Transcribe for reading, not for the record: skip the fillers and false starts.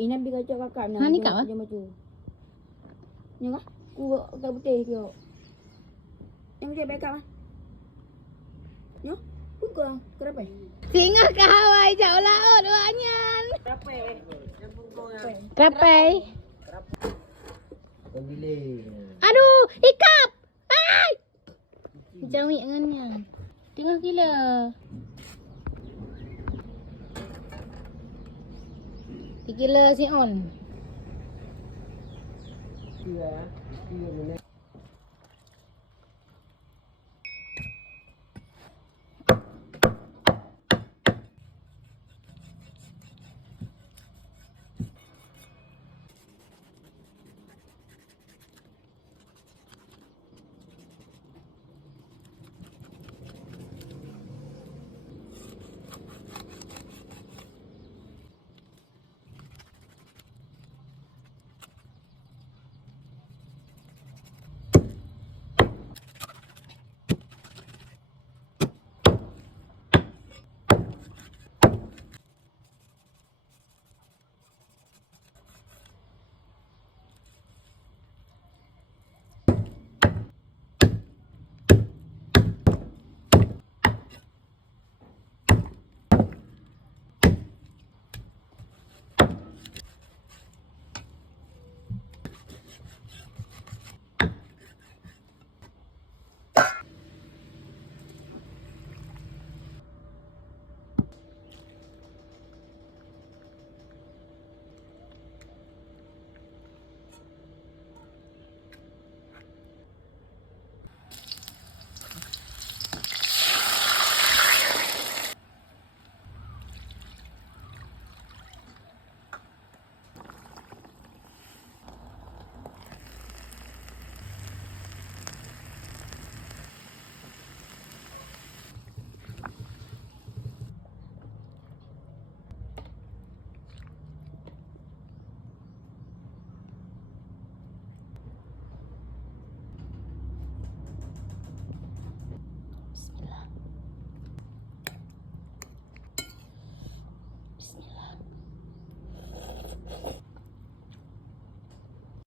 Ini ambil kacau kakak nak. Ha, ni kau ah? Dia macam. Ni kah? Ku kat putih ke. Yang dia backup ah. Yo. Buka. Kenapa? Singa ke Hawaii jauh laut wanyan. Kenapa? Kapai. Pemilih. Aduh, ikap. Ai. Jauh dengannya. Tengah gila. Gila si on. Iya, iya benar.